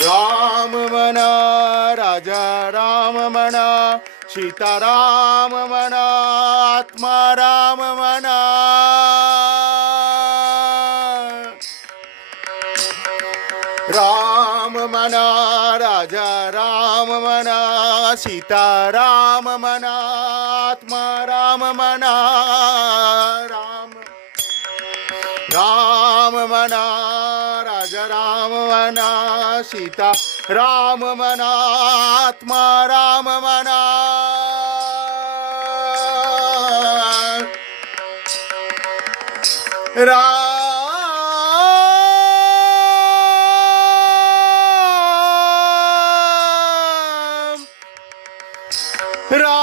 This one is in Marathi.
राम म्हणा राजा राम म्हणा, सीताराम म्हणा, आत्मा राम म्हणा. राम म्हणा राजा राम म्हणा, सीताराम म्हणा, आत्मा राम म्हणा. राम राम म्हणा राजा राम म्हणा, सीता राम म्हणा, आत्मा राम म्हणा. राम